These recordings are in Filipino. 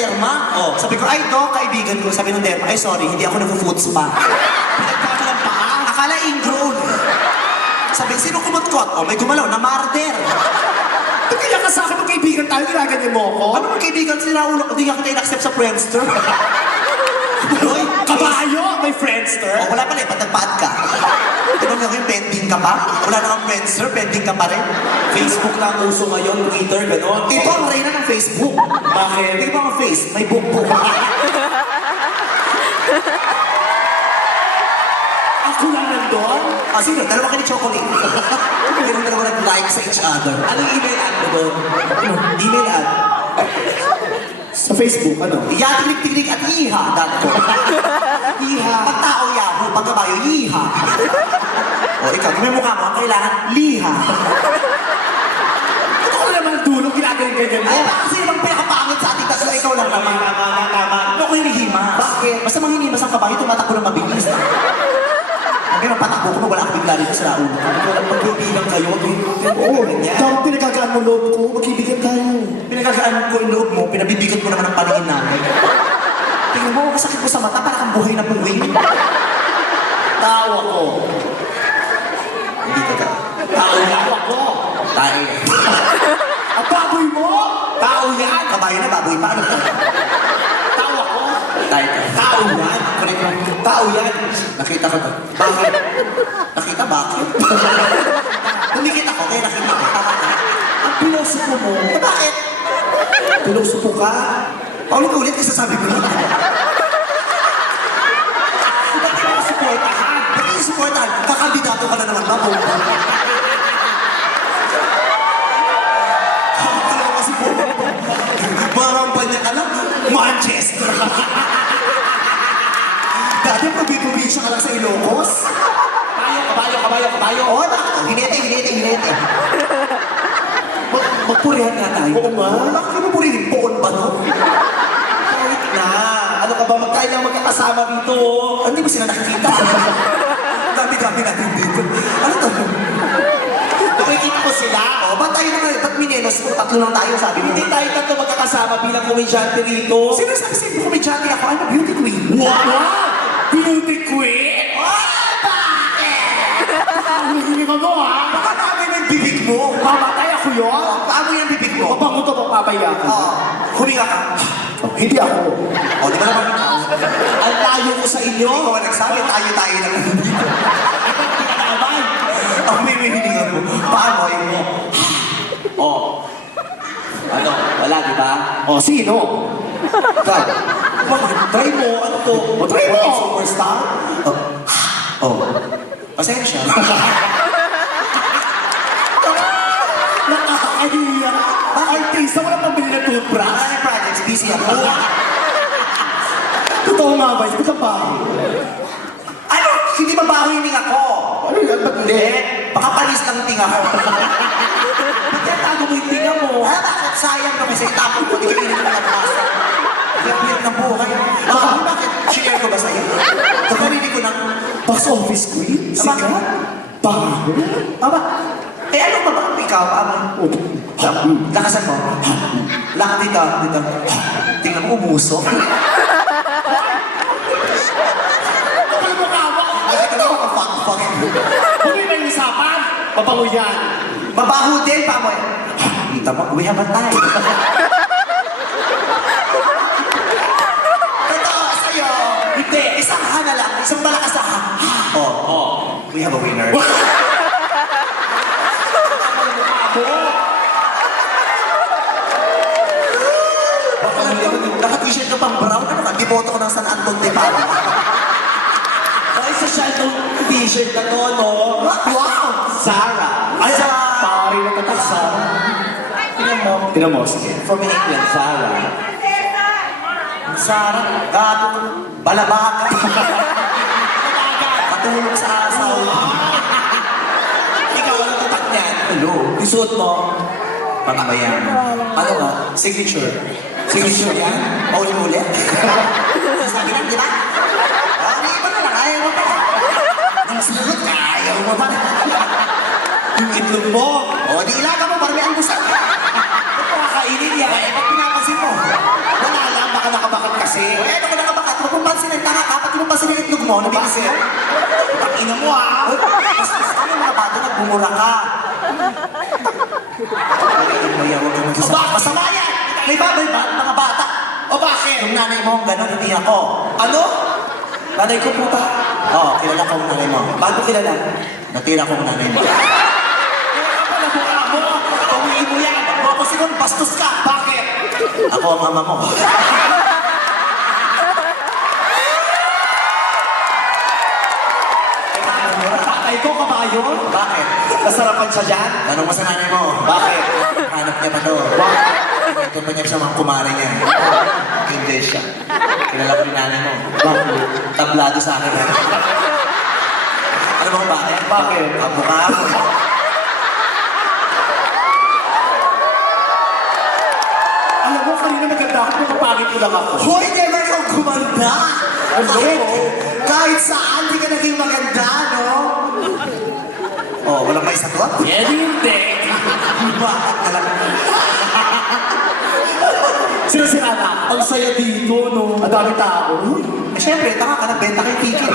derma. Oh. Sabi ko, ay, Doc, kaibigan ko. Sabi ng derma, ay, sorry, hindi ako nag-foot spa. Pinagkaka ng paa. Akala ingrown. Sabi, sino kumutkot? Oh, may gumalaw, na marder. Ba't kaya ka sa akin magkaibigan tayo, ginaganyan mo ako? Ano magkaibigan? Sinaulo ko, hindi ka kita in-accept sa Friendster. Uy, kabayo! May Friendster? Oh, wala pala, patagpaad ka. Ano nga yung pending ka pa? Wala namang Friendster, pending ka pa rin. Facebook lang uso ngayon, Twitter, gano'n. Ito ang reyna ng Facebook. Bakit? Hindi ba ang face? May bukbuk. Ako lang nandun? Ah, sino? Dalawa kayo ni Chocolate. Ganun dalawa nag-like sa each other. Anong email ad mo doon? Ano? Email ad. Sa Facebook, ano? Yatilik-tilik at iha.com. Iha. Pag tao Yahoo, pag kabayo, iha. O ikaw, may mukha mo, ang kailangan, liha. Ito ko naman ang dulo, ginagaling-ganyan mo. Ay, baka kasi ibang pinakapangit sa ating tatlo, ikaw lang naman. Tama. Ano ko hinihimas? Bakit? Basta manghinimas ang kabayo, tumatakbo ng mabilis. Ang ganun, patakbo ko, wala akong bigla dito sa laulo. Magkaibigan kayo, Oo, ganyan. Ikaw, pinagagaan mo loob ko, magkaibigan tayo. Pinagagaan ko yung loob mo, pinabibigot mo naman ang paningin namin. Tingnan mo, kasakit mo sa mata, para kang buhay na buwing. Tao ako. Hindi ka ka. Tao lang ako. Tayo. Ang baboy mo? Tao yan. Kabayo na baboy, paano ka? Tao ako. Tayo ka. Tao yan. Kunin mo. Tao yan. Nakita ko to. Bakit? Nakita bakit? Tumikit ako, kaya nakita ko. Ang pilosopo mo. Bakit? Pilosopo ka. Paulit-ulit kasi sabi ko na. Ba't ka nakasuportahan? Ba't yung supportahan? Kakandidato ka na naman ba? Kakakalaw kasi po. Marampanya ka lang. Manchester. Dati probinsya ka lang sa Ilocos. Kabayo. Oo, bakit? Hinete. Magpurihan nga tayo. Oo nga. Bakit mo purihin? Poon ba no? Kahit na. Ano ka ba? Magtayo lang magkakasama rito. Hindi mo sila nakikita. Dami-dami natin dito. Ano to? Nakikita ko sila. Oh, ba't tayo na kayo? Ba't minenos mo? Tatlo lang tayo, sabi mo. Hindi tayo tatlo magkakasama bilang komedyante rito. Sino sabi sa'yo, komedyante ako? Ano, beauty queen? Wow! Beauty queen? Hindi ka mo, ha? Baka namin yung bibig mo. Mamatay ako yun? Paano yung bibig mo? Mabango to, mapapaya ka. Huminga ka. Hindi ako. O, di ba naman ikaw? Ang layo ko sa inyo. Ikaw ang nagsabi, tayo lang nandito. Pinakaabay. Ang may hininga mo. Paamoy mo. Oh. Ano? Wala, di ba? O, sino? Ikaw. Try mo. Ano to? Try mo. Superstar? Oh. Pasensya. Nakakahiya. Artista, wala pambili na toothbrush. Maraming projects, busy ako. Totoo nga ba? Ba't ang bahay? Ano? Hindi ba baho yung tinga ko? Ano yan? Ba't hindi? Baka panis lang tinga ko. Ba't yan tago mo yung tinga mo? Ah, bakit sayang naman sa itapon ko? Di ka init na nabasa. Hirap ng buhay. Bakit? Share ko ba sa'yo? Sa sarili ko ng Box office queen? Sikat? Bago? Aba, ano ba ba? Ikaw, lakasan mo. Lakas dito. Tingnan mo, umuso. Kapal mo ka mo? Bakit ka ako fuck? Huwag na yung usapan. Pabango yan. Mabaho din, pamoy. Kita mo, we have a time. Totoo, sa'yo. Hindi, isang ha na lang. Isang malakas na ha. We have a winner. Naka-t-shirt ka pang brown. Ano ka? Diboto ko ng San Anton de Padua. Ay, social tong t-shirt na to, no? Wow! Zara. Ay, sa... Pari na tatak Zara. Tingnan mo, sige. From England, Zara. Sarah, gato, balabaga. Katulog sa asawa. Ikaw, ano tatak niyan? Hello. Isuot mo. Panabayan. Ano ba? Signature. Signature yan? Paulit-ulit. Sabi lang, di ba? Ano iba na lang, ayaw mo pa. Nang sunod ka, ayaw mo pa. Yung itlog mo. O, di ilaga mo, parang may almusal. Ito kakainin yan. Ba't pinapansin mo? Wala lang, kasi. Eh, ano ko na ka ba? Huwag mong pansin ang tanga ka. Pati mo pansin yung itlog mo. Nabibisi. Ang ina mo ah. Basta ano mga bata nagbumura ka. Huwag ka magsasabi. Masama yan! May babay ba? Mga bata. O bakit? Yung nanay mo, gano'n, hindi ako. Ano? Nanay ko po ba? Oo, kilala ko ang nanay mo. Bago kilala? Natira ko ang nanay mo. Pala mukha mo. Pawiin mo yan. Ako siguro, bastos ka. Bakit? Ako ang ama mo. Tatay ko, kabayo? Bakit? Nasarapan siya dyan? Tanong mo sa nanay mo. Bakit? Hanap niya pa to. Bakit? Ito pa niya sa mga kumare niya. Hindi siya. Kilala ko yung nanay mo. Bakit? Tablado sa akin. Ano ba kung bakit? Bakit? Kamukha ako. Alam mo, kanina maganda ako, napapangit ko lang ako. Hoy, never kang gumanda! Ano? Kahit saan, di ka naging maganda, no? Oh, walang may sagot? Hindi. Bakit ka lang? Sira-sira na. Ang saya dito, no? Ang dami tao. Eh, syempre, tanga ka, nagbenta kay ticket.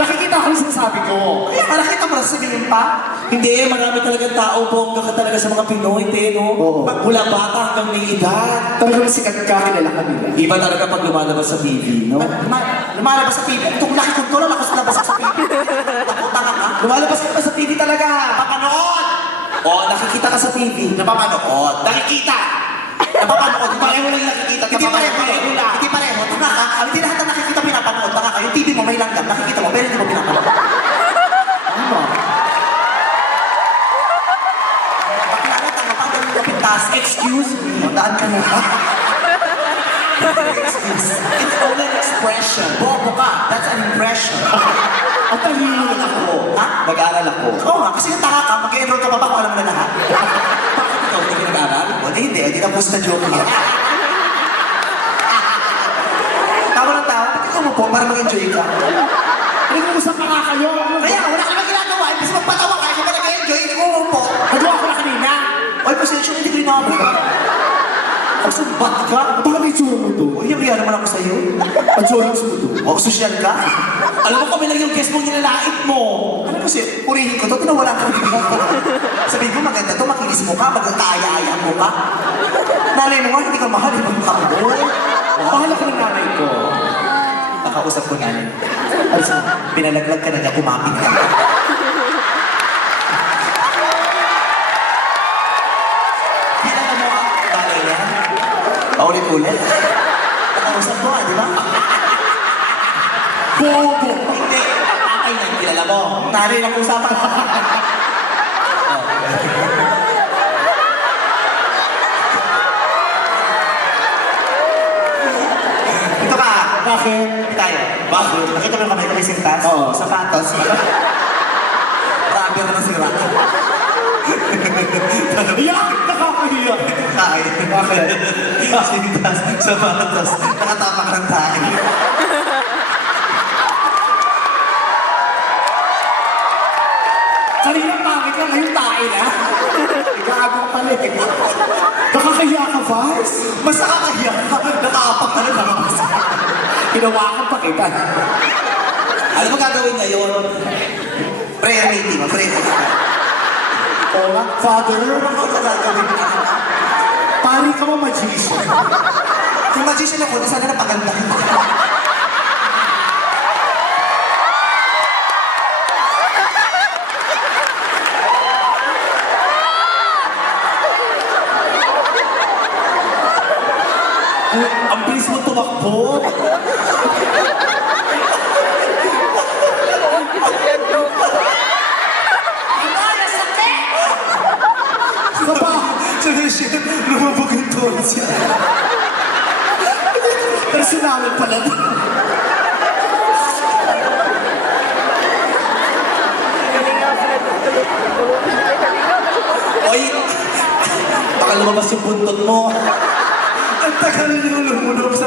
Nakikita ko yung sinasabi ko. Kaya, nakita mo na sabihin pa? Hindi, marami talagang tao, bongga ka talaga sa mga Pinoy, te, no? Oo. Mula bata hanggang may edad. Talagang sikat ka, kilala ka nila. Iba talaga pag lumalabas sa TV, no? Lumalabas sa TV. Itong laki kong tulala ako sa labas sa TV. Ako, tanga ka. Lumalabas ka pa sa TV talaga. Napapanood! Oo, nakikita ka sa TV. Napapanood. Nakikita! Napapanood. Pareho lang nakikita. Hindi pareho. Pareho lang. Hindi pareho. Tanga ka. Hindi lahat na nakikita pinapanood. Tanga ka. Yung TV mo may langgam. Nakikita mo pero hindi mo pinapanood. Tama. Bakla na tanga pa. Ganun yung pintas. Excuse me. O, daan ka na. Excuse. It's only an expression. Bobo ka. That's an impression. Ang talino lang ako. Ha? Nag-aaral ako. Oo nga. Kasi yung tanga ka. Mag-enroll ka pa ba kung alam mo na lahat? Bakit ikaw hindi ka nag-aaral? O, hindi. Hindi na post na joke niya. Tawa ng tawa. Ba't ikaw mo po? Para mag-enjoy ka. Nag-uusap pa nga kayo. Kaya nga, wala ka na ginagawa. Kasi magpatawa ka. Hindi ka nag-enjoy. Hindi ko umupo. Nagawa ko na kanina. Oy, pasensya, hindi ko inabot. Kasumbat ka? Baka may tsura mo to. Uy, yung naman ako sa'yo. Ang tsura mo to. O, sosyal ka? Alam mo kami lang yung guest mong nilalait mo. Ano kasi, purihin ko to, tinawalan ka ng bibigyan ko. Sabihin ko, maganda to, makinis mo ka, magkakaya-aya mo ka. Nanay mo nga, hindi ka mahal, ibang kambo. Mahal ako ng nanay ko. Nakausap ko nanay. Ay, sige. Pinalaglag ka na niya, kumapit ka. Kilala mo ang nanay niya? Paulit-ulit. Nakausap ko nga, di ba? Bobo. Hindi. Tatay na yung kilala mo. Nanay lang usapan. Ito ka. Bakit? Hindi tayo. Bakit? Nakita mo yung kamay ko may sintas? Oo. Sapatos. Rubber na sira. Iyak! Nakakahiya. Tayo. Bakit? Sintas. Sapatos. Nakatapak ng tayo. Kanina pangit ka, ngayon tayo na. Gago pala eh. Nakakahiya ka, Vars. Mas nakakahiya ka. Nakaapak ka na nakabas. Hinawakan pa kita. Alam mo gagawin ngayon? Prayer meeting. Prayer meeting. Oo nga, Father, Ano ka gagawin ka? pari ka mo magician. Kung magician ako, di sana napaganda kita. Ang bilis mo tumakbo. Sa ba? Solusyon, lumabog yung tones niya. Personal pala. Oy, baka lumabas yung buntot mo. Ang tagal niyo lumulog sa